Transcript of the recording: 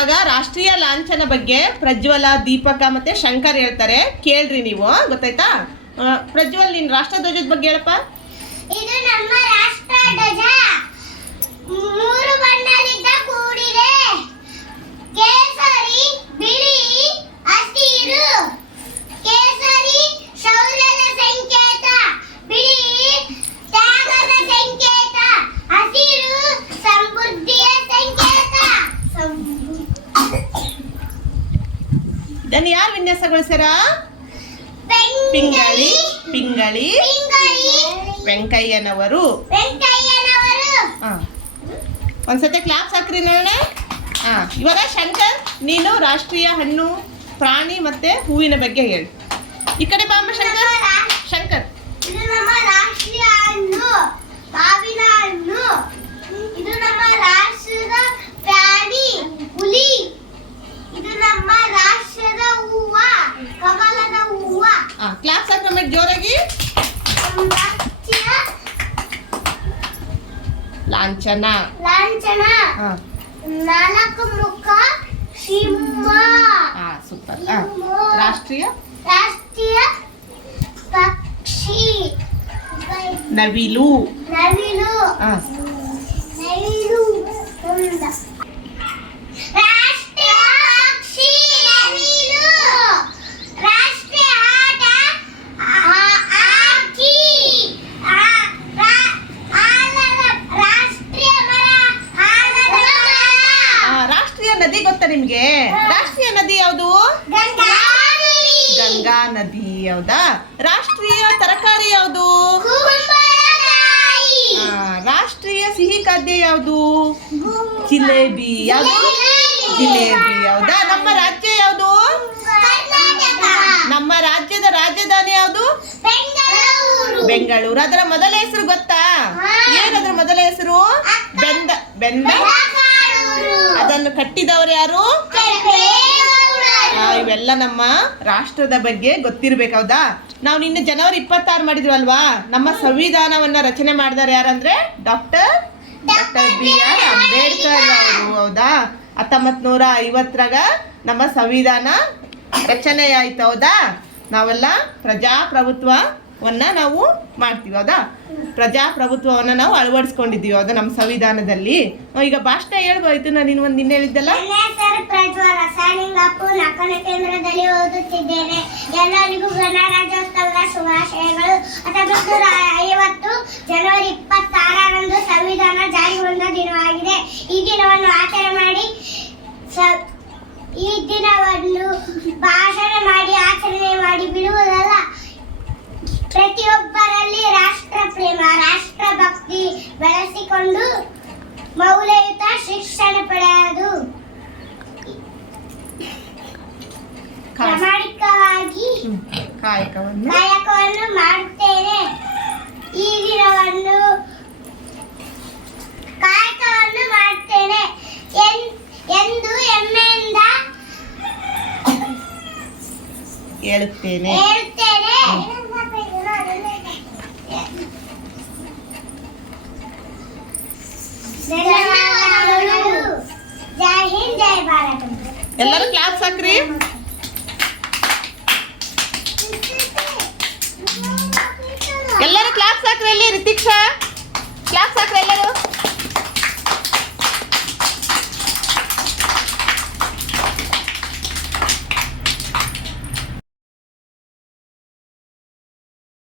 ಇವಾಗ ರಾಷ್ಟ್ರೀಯ ಲಾಂಛನ ಬಗ್ಗೆ ಪ್ರಜ್ವಲ, ದೀಪಕ ಮತ್ತೆ ಶಂಕರ್ ಹೇಳ್ತಾರೆ, ಕೇಳ್ರಿ ನೀವು. ಗೊತ್ತಾಯ್ತಾ? ಪ್ರಜ್ವಲ್, ನೀನ್ ರಾಷ್ಟ್ರಧ್ವಜದ ಬಗ್ಗೆ ಹೇಳಪ್ಪ. ಇದು ನಮ್ಮ ರಾಷ್ಟ್ರಧ್ವಜ ಮೂರು ಬಣ್ಣದಿಂದ ಕೂಡಿದೆ. ಕೇಸರಿ, ಬಿಳಿ, ಹಸಿರು. ಕೇಸರಿ ಶೌರ್ಯದ ಸಂಕೇತ, ಬಿಳಿ ತ್ಯಾಗದ ಸಂಕೇತ, ಹಸಿರು ಸಮೃದ್ಧಿಯ ಸಂಕೇತ. ಇದನ್ನು ಯಾರು ವಿನ್ಯಾಸಗೊಳಿಸ್ಯಾರ? ಪಿಂಗಳಿ ವೆಂಕಯ್ಯನವರು. ಒಂದ್ಸತಿ ಕ್ಲಾಪ್ಸ್ ಹಾಕ್ರಿ ನೋಡೋಣ. ಇವಾಗ ಶಂಕರ್, ನೀನು ರಾಷ್ಟ್ರೀಯ ಹಣ್ಣು, ಪ್ರಾಣಿ ಮತ್ತೆ ಹೂವಿನ ಬಗ್ಗೆ ಹೇಳಿ. ಈ ಕಡೆ ಬಾ ಅಮ್ಮ. ಶಂಕರ್, ಇದು ನಮ್ಮ ರಾಷ್ಟ್ರೀಯ ಹಣ್ಣು ಮಾವಿನ ಹಣ್ಣು. ಇದು ನಮ್ಮ ರಾಷ್ಟ್ರದ ಪ್ರಾಣಿ ಹುಲಿ. ಇದು ನಮ್ಮ ರಾಷ್ಟ್ರದ ಹೂವ ಕಮಲದ ಹೂವ. ಕ್ಲಾಪ್ಸ್ ಹಾಕ್ರಿ ಜೋರಾಗಿ. ಲಾಂಛನ ನಾಲ್ಕು ಮುಖ ಸಿಂಹ. ಸೂಪರ್. ರಾಷ್ಟ್ರೀಯ ಪಕ್ಷಿ ನವಿಲು. ರಾಷ್ಟ್ರೀಯ ಪಕ್ಷಿ ನವಿಲು. ರಾಷ್ಟ್ರೀಯ ಆಟ ಹಾಕಿ. ರಾಷ್ಟ್ರೀಯ ಮರ ಆಲದ ಮರ. ರಾಷ್ಟ್ರೀಯ ನದಿ ಗೊತ್ತಾ ನಿಮ್ಗೆ? ರಾಷ್ಟ್ರೀಯ ನದಿ ಯಾವುದು? ಗಂಗಾ ನದಿ. ಹೌದಾ? ರಾಷ್ಟ್ರೀಯ ತರಕಾರಿ ಯಾವುದು? ರಾಷ್ಟ್ರೀಯ ಸಿಹಿ ಖಾದ್ಯ ಯಾವುದು? ಜಿಲೇಬಿ. ಯಾವುದು? ಜಿಲೇಬಿ. ಹೌದಾ? ನಮ್ಮ ರಾಜ್ಯ ಯಾವುದು? ನಮ್ಮ ರಾಜ್ಯದ ರಾಜಧಾನಿ ಯಾವುದು? ಬೆಂಗಳೂರು. ಅದರ ಮೊದಲ ಹೆಸರು ಗೊತ್ತಾ? ಏನದ್ರ ಮೊದಲ ಹೆಸರು? ಬೆಂದ. ಅದನ್ನು ಕಟ್ಟಿದವರು ಯಾರು? ಇವೆಲ್ಲ ನಮ್ಮ ರಾಷ್ಟ್ರದ ಬಗ್ಗೆ ಗೊತ್ತಿರ್ಬೇಕು. ಹೌದಾ? ನಾವು ನಿನ್ನೆ ಜನವರಿ 26 ಮಾಡಿದ್ವಿ ಅಲ್ವಾ? ನಮ್ಮ ಸಂವಿಧಾನವನ್ನ ರಚನೆ ಮಾಡಿದಾರೆ ಯಾರಂದ್ರೆ ಡಾಕ್ಟರ್ BR ಅಂಬೇಡ್ಕರ್ ಅವರು. ಹೌದಾ? 1950ರಾಗ ನಮ್ಮ ಸಂವಿಧಾನ ರಚನೆ ಆಯ್ತು. ಹೌದಾ? ನಾವೆಲ್ಲ ಪ್ರಜಾಪ್ರಭುತ್ವವನ್ನ ನಾವು ಮಾಡ್ತೀವಿ. ಹೌದಾ? ಪ್ರಜಾಪ್ರಭುತ್ವವನ್ನ ನಾವು ಅಳವಡಿಸ್ಕೊಂಡಿದ್ದೀವಿ. ಹೌದಾ? ನಮ್ಮ ಸಂವಿಧಾನದಲ್ಲಿ. ಈಗ ಭಾಷಣ ಹೇಳ್ಬೋಯ್ತು. ನಾನು ನಿನ್ನೆ ಹೇಳಿದ್ದಲ್ಲ. ಪ್ರಜ್ವಲ ಸಾಲಿಂಗಪುರ ನಕನ ಕೇಂದ್ರದಲ್ಲಿ ಓದುತ್ತಿದ್ದೇನೆ. ಎಲ್ಲರಿಗೂ ಗಣರಾಜ್ಯೋತ್ಸವದ ಶುಭಾಶಯಗಳು. 1950 ಜನವರಿ 26ರಂದು ಸಂವಿಧಾನ ಜಾರಿಗೊಂಡ ದಿನವಾಗಿದೆ. ಈ ದಿನವನ್ನು ಆಚರಣೆ ಮಾಡಿ ಈ ದಿನವನ್ನು ಭಾಷಣ ಮಾಡಿ ಆಚರಣೆ ಮಾಡಿ ಬಿಡುವುದಲ್ಲ, ಪ್ರತಿಯೊಬ್ಬರಲ್ಲಿ ರಾಷ್ಟ್ರ ಪ್ರೇಮ, ರಾಷ್ಟ್ರ ಭಕ್ತಿ ಬೆಳೆಸಿಕೊಂಡು ಮೌಲ್ಯಯುತ ಶಿಕ್ಷಣ ಪಡೆಯುವುದು. ಪ್ರಾಮಾಣಿಕವಾಗಿ ಕಾಯಕವನ್ನು ಮಾಡುತ್ತೇನೆ. ಈ ದಿನವನ್ನು ಕಾಯಕವನ್ನು ಮಾಡುತ್ತೇನೆ ಎಂದು ಹೆಮ್ಮೆಯಿಂದ ಹೇಳುತ್ತೇನೆ. ಜೈ ಹಿಂದ್, ಜೈ ಭಾರತ್. ಎಲ್ಲರೂ ಕ್ಲಾಪ್ಸ್ ಹಾಕ್ರಿ. ಎಲ್ಲರೂ ಕ್ಲಾಪ್ಸ್ ಹಾಕ್ರಿ. ರಿತಿಕ್ಷಾ, ಕ್ಲಾಪ್ಸ್ ಹಾಕ್ರಿ ಎಲ್ಲರೂ.